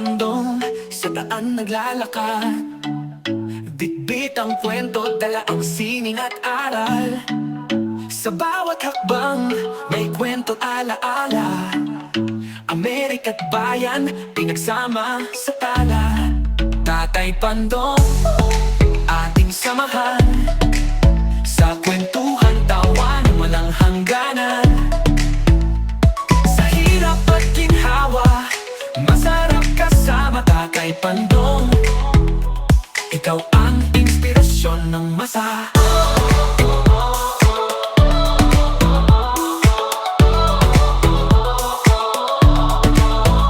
Pandong, sa daan naglalakad. Bitbit ang kwento, dala ang sining at aral. Sa bawat hakbang, may kwento alaala. Amerika't bayan, pinagsama sa tala. Tatay Pandong, ating samahan. Sa kwentuhan, tawanan, walang hangganan. Sa hirap at ginhawa, masarap kasama Tatay Pandong. Ikaw ang inspirasyon ng masa.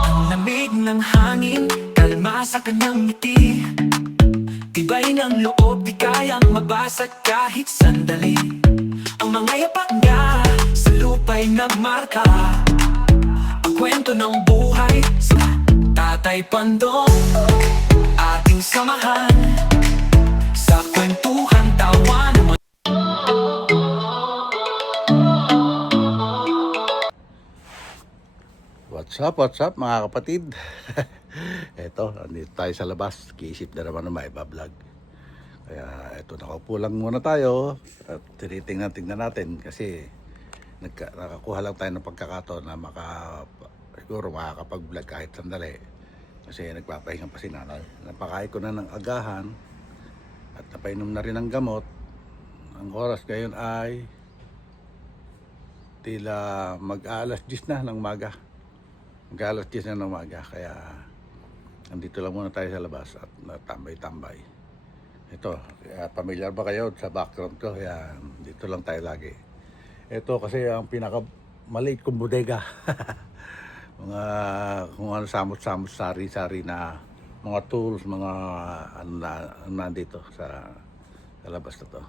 Ang lamig ng hangin, kalma sa kanyang ngiti. Tibay ng loob, di kayang mabasag kahit sandali. Ang mga yapak niya sa lupa'y nagmarka. Ang kwento ng buhay sa Tatay Pandong, ating samahan. Sa kwentuhan, tawanan. What's up mga kapatid? Eto, nandito tayo sa labas. Kiisip na naman na maibablog. Kaya eto, nakaupo lang muna tayo at tinitingnan natin kasi nakakuha lang tayo ng pagkakataon na siguro makakapag-vlog kahit sandali. Kasi nagpapahinga pa si nanay. Napakain ko na ng agahan at napainom na rin ng gamot. Ang oras ngayon ay tila mag-aalas 10 na ng umaga. Mag-aalas 10 na ng umaga. Kaya nandito lang muna tayo sa labas at natambay-tambay. Ito, familiar ba kayo sa background ko? Kaya dito lang tayo lagi. Ito kasi ang pinakamaliit kong bodega. Mga kung ano samot-samot, sari-sari na mga tools, mga ano na nandito sa labas na to.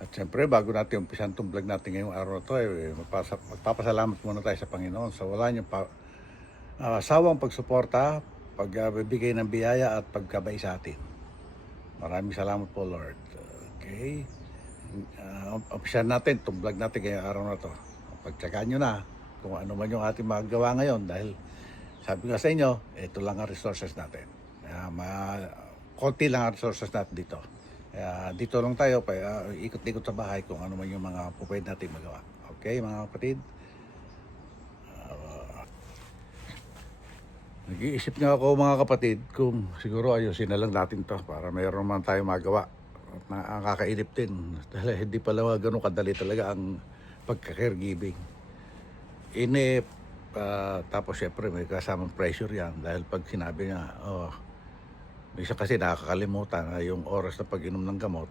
At siyempre, bago natin umpisan itong vlog natin ngayong araw na to, magpapasalamat muna tayo sa Panginoon sa wala niyong sawang pagsuporta, pagbibigay ng biyaya at pagkabay sa atin. Maraming salamat po, Lord. Okay? Umpisan natin itong vlog natin ngayong araw na to. Pagtsagaan nyo na kung ano man yung ating magagawa ngayon dahil sabi nga sa inyo, ito lang ang resources natin. Konti lang ang resources natin dito. Dito lang tayo, ikot-ikot sa bahay kung ano man yung mga pupwede natin magawa. Okay mga kapatid? Nag-iisip nga ako mga kapatid kung siguro ayusin na lang natin to para mayroon man tayo magawa. At nakakainip din dahil hindi pala ganun kadali talaga ang pagka-caregiving. Inip, tapos syempre may kasamang pressure yan dahil pag sinabi niya, minsan kasi nakakalimutan na yung oras na pag-inom ng gamot,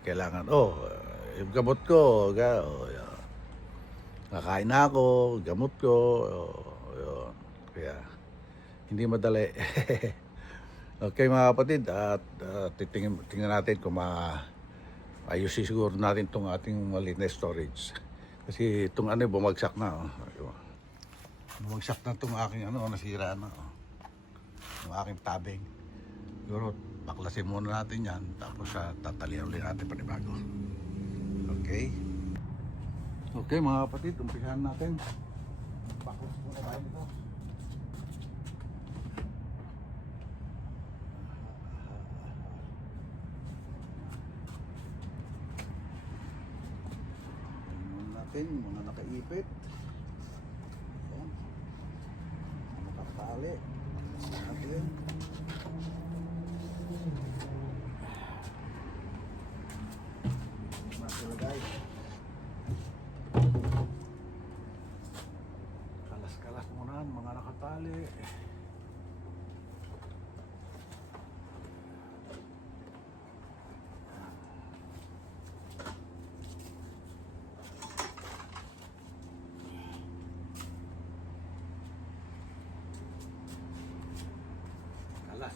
kailangan, yung gamot ko, nakain na ako, gamot ko, yun. Kaya, hindi madali. Okay mga kapatid, at tingnan natin kung ayusin siguro natin itong ating maliit na storage. Kasi itong bumagsak na. Bumagsak na itong aking nasira na. Yung aking tabing. Siguro, baklasin muna natin yan. Tapos tatalian ulit natin panibago. Okay? Okay mga kapatid, umpisahan natin. Baklas muna tayo dito. Mga nakaipit, nakatali natin. Masilagay kalas-kalas muna mga nakatali. Kalas.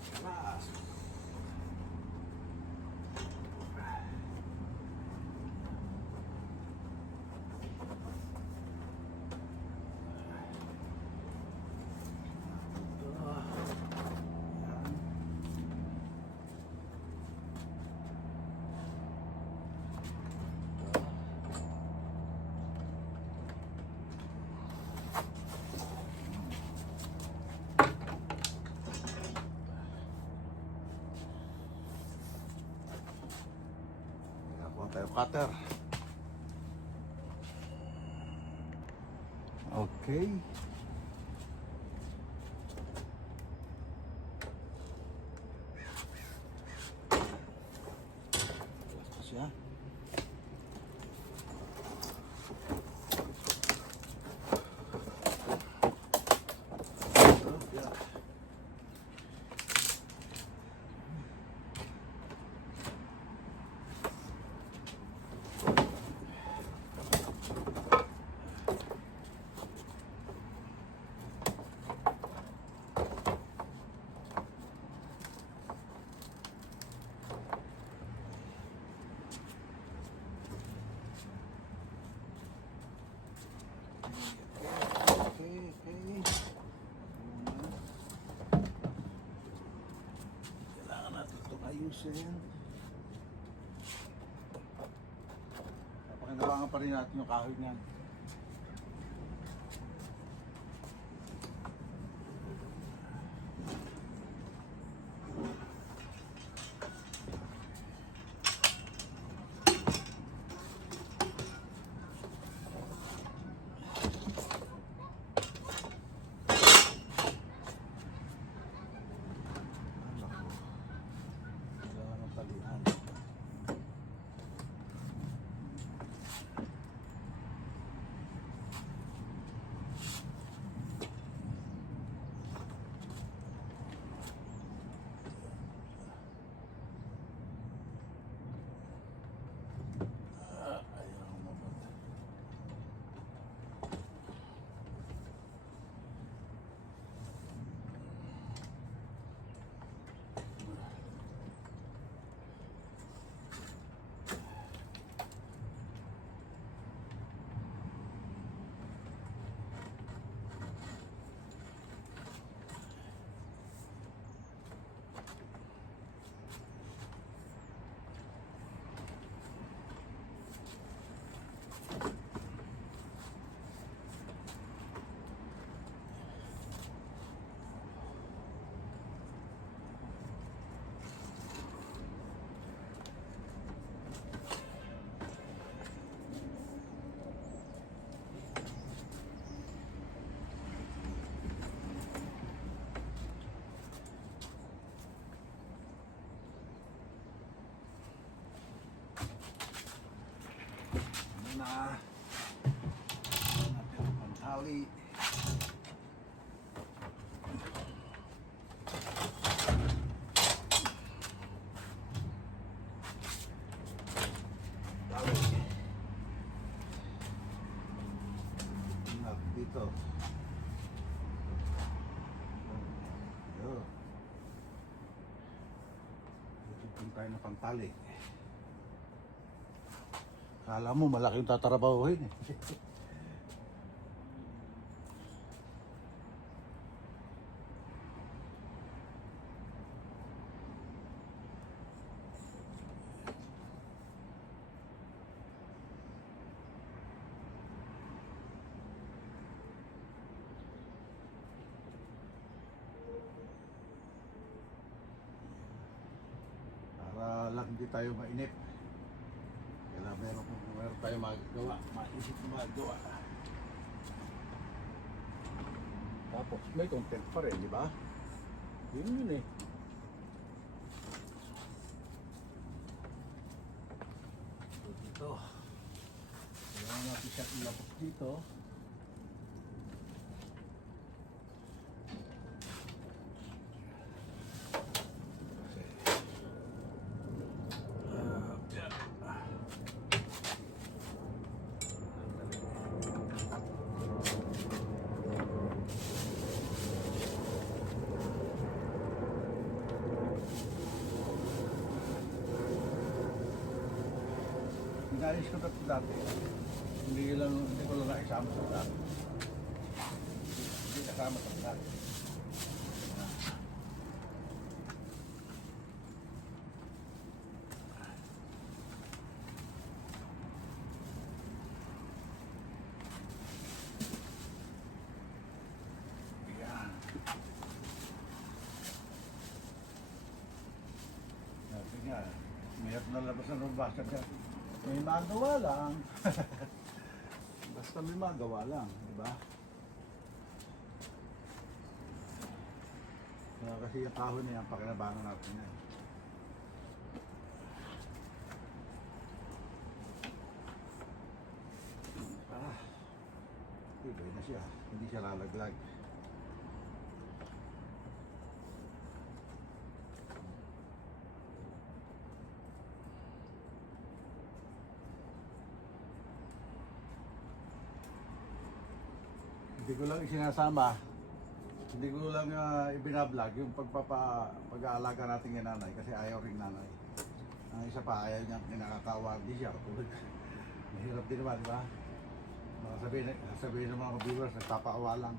tayo cutter. Okay. Ito siya. Okay. Kailangan natin itong ayusin. Napakinabangan pa rin natin yung kahoy niyan. Kailangan ng talian. Ayaw mabuti. Na natin ang pantali. Tali. Dito. Yo. Dito tayo ng pantali. Kala mo malaki yung tatarabahuhin eh. Para lang hindi tayo mainip. Kailangan meron tayo magagawa, maisip na magagawa. Tapos may content pa rin, di ba? Yun eh. So, dito. Kailangan natin siya ilapot dito. Inaayos ko dati dati. Hindi ko lang naisama sa dati. Hindi kasama sa dati. Yan. Sabi nga, mayroon na labas na nabasa dyan. May magawa lang. Basta may magawa lang, di ba? Kasi yung kahon na yan, pakinabangan natin yan. Ibay na siya, hindi siya lalaglag. Hindi ko lang sinasama, hindi ko lang ibinablog yung pag-aalaga natin yung nanay kasi ayaw rin nanay. Ang isa pa, ayaw niya, kinakakawardi siya. Mahirap din naman, di ba? Sabihin ng mga viewers, nagpapaawa lang.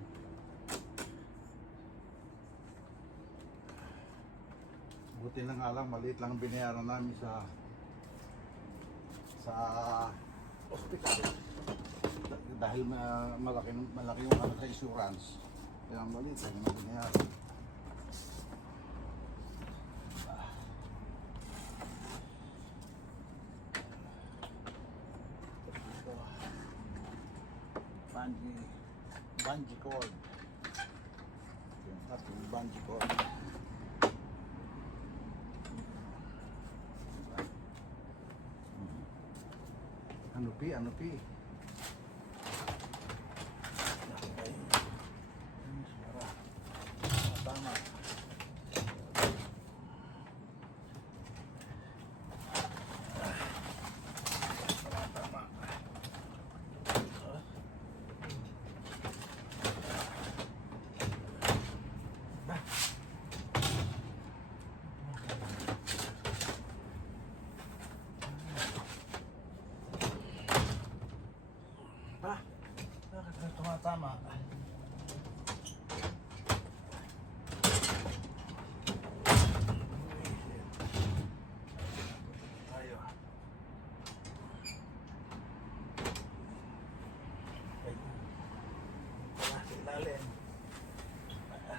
Buti na nga lang, maliit lang ang binayaran namin sa hospital. Dahil malaki yung ano sa insurance. Kaya maliit lang yung binayaran. Bungee cord. Yung ating bungee cord. Ano pi? Tama. Tumatama. Tayo. Ay. Wala, ilalim. Wala.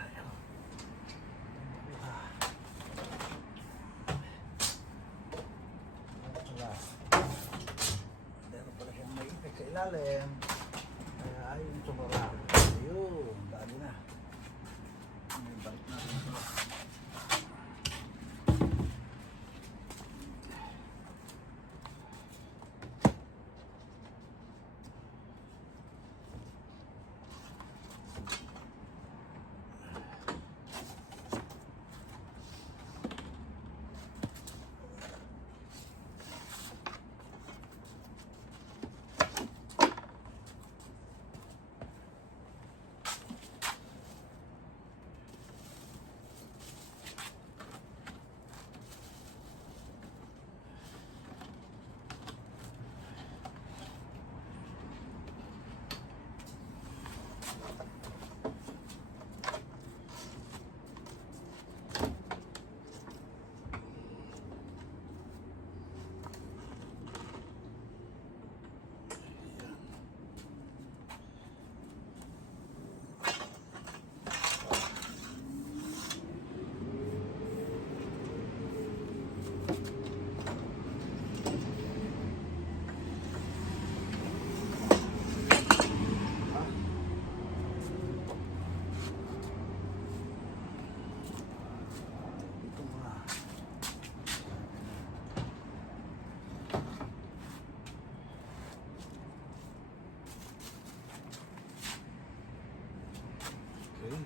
Meron pala siyang may effect sa ilalim. Ayun, tumura. Ayun, dali na. May balik natin ito. Okay.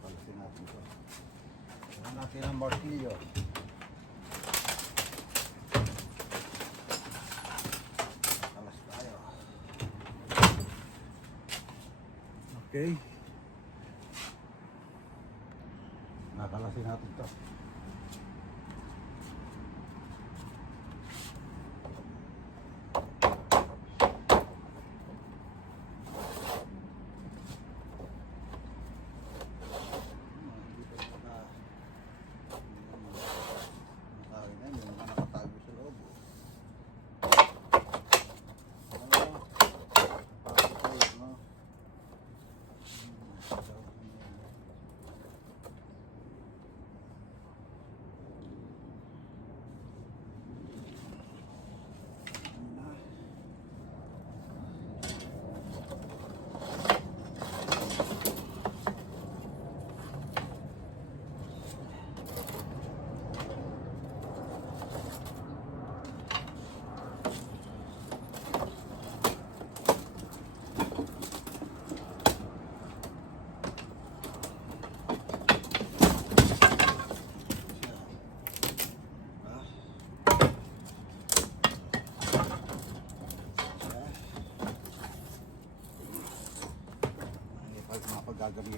Palasin natin ito. Saan natin ang martilyo? Alas tayo. Okay. Nakalasin natin ito.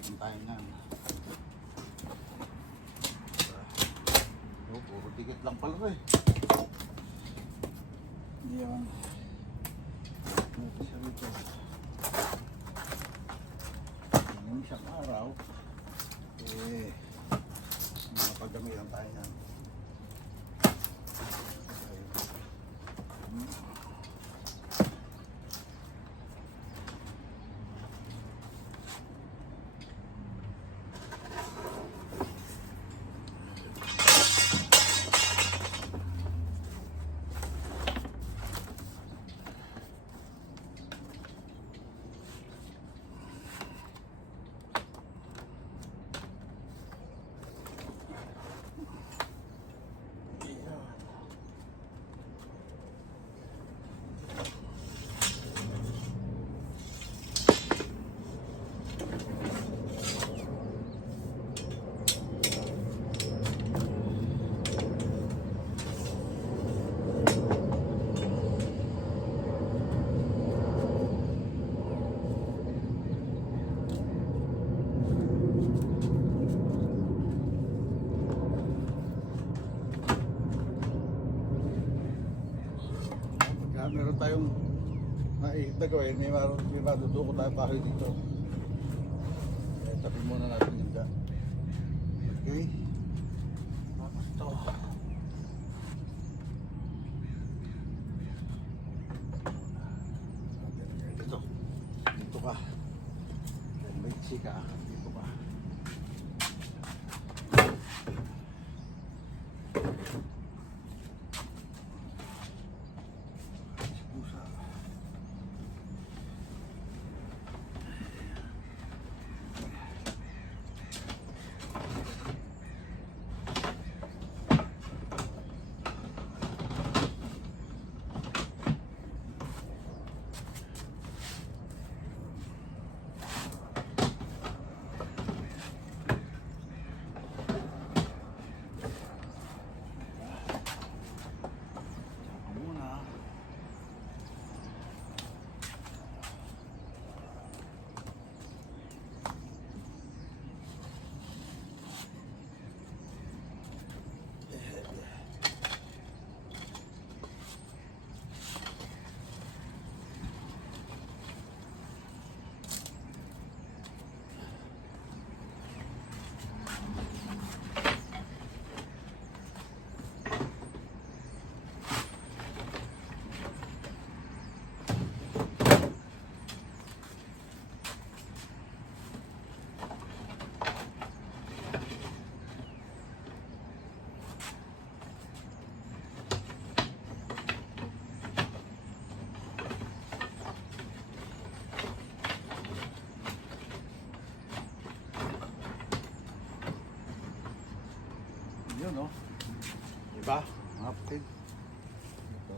Meron tayo nga. Oh, puro ticket lang pala ito eh. Hindi yan. Ito siya rito. Yung isang araw, makapagdamihan tayo yan. Meron tayong naihit na gawin, may maduduko tayo kahoy dito. Tapin muna natin yung da. Okay. Tapos ito. Dito. Dito ka. May sika. Dito ka. Yun, no? Diba? Mga kapatid. Ito.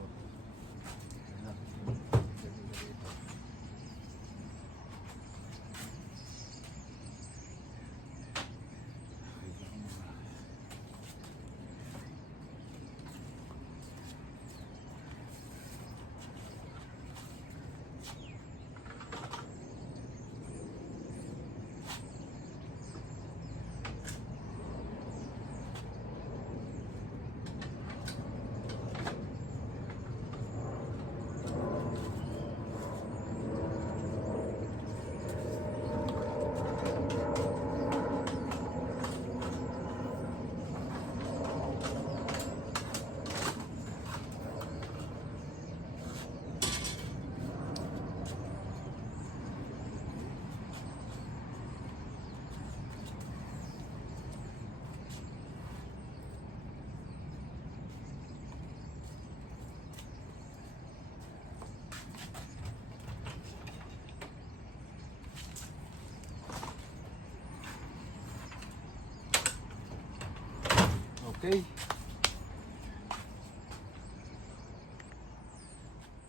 Okay.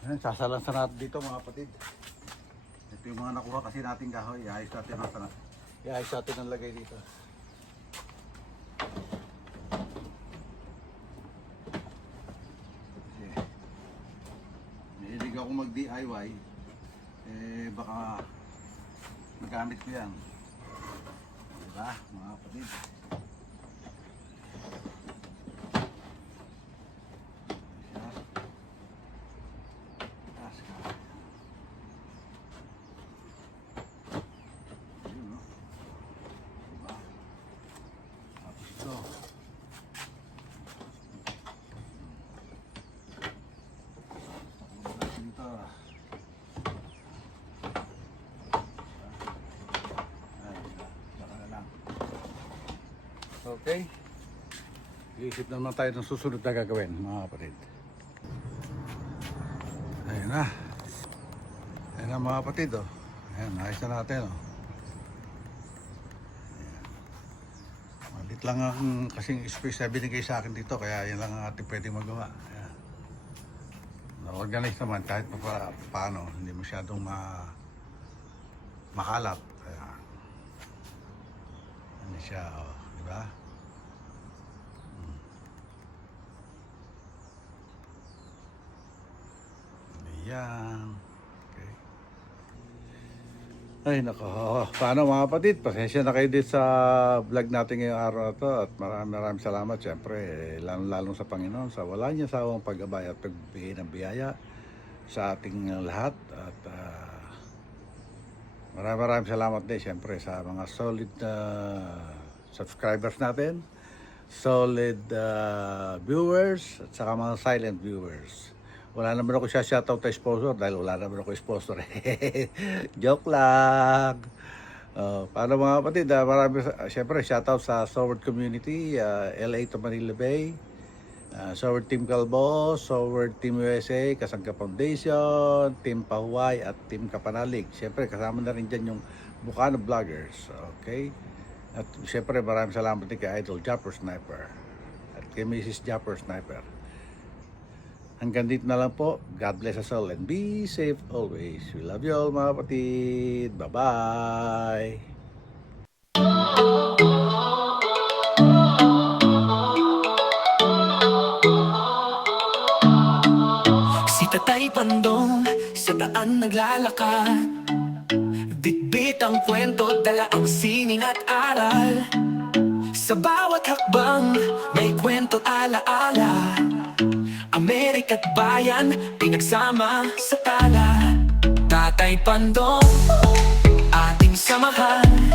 Ayan, sasalansan natin dito mga kapatid. Ito yung mga nakuha kasi nating kahoy. Iayos natin ang lagay dito. Mahilig ako mag DIY. Baka magamit ko yan. Diba, mga kapatid? Siya. Taas ka. Ayun, no? Diba? Tapos ito. Tapos dito. Baka na lang. Okay. Iisip naman tayo ng susunod na gagawin, mga kapatid. Ayun na. Ayun na mga kapatid, oh. Ayan, ayos na natin, oh. Ayan. Malit lang ang kasing space na binigay sa akin dito, kaya yan lang ang ating pwedeng magawa. Ayan. Na-organize naman kahit paano, hindi masyadong makalat. Ayan. Ano siya, oh, di ba? Ayan. Okay. Ay, nako. Paano mga kapatid? Pasensya na kayo dito sa vlog natin ngayong araw na to. At maraming salamat. Siyempre, lalo sa Panginoon sa wala niya sawang paggabay at pagbigay ng biyaya sa ating lahat. At maraming salamat din siyempre sa mga solid subscribers natin, solid viewers, at saka mga silent viewers. Wala naman ako siya shoutout na sponsor dahil wala naman ako sponsor. Joke lang. Paano mga kapatid, marami, siyempre shoutout sa Soward Community, LA to Manila Bay, Soward Team Calbo, Soward Team USA, Kasangka Foundation, Team Pahuay at Team Kapanalig. Siyempre kasama na rin dyan yung Bukano Vloggers. Okay? At siyempre maraming salamat din kay Idol Japper Sniper at kay Mrs. Japper Sniper. Hanggang dito na lang po. God bless us all and be safe always. We love you all mga kapatid. Bye-bye. Si Tatay Pandong sa daan naglalakad, bitbit ang kwento, dala ang sining at aral. Sa bawat hakbang may kwento't alaala, Amerika't bayan, pinagsama sa tala. Tatay Pandong, ating samahan,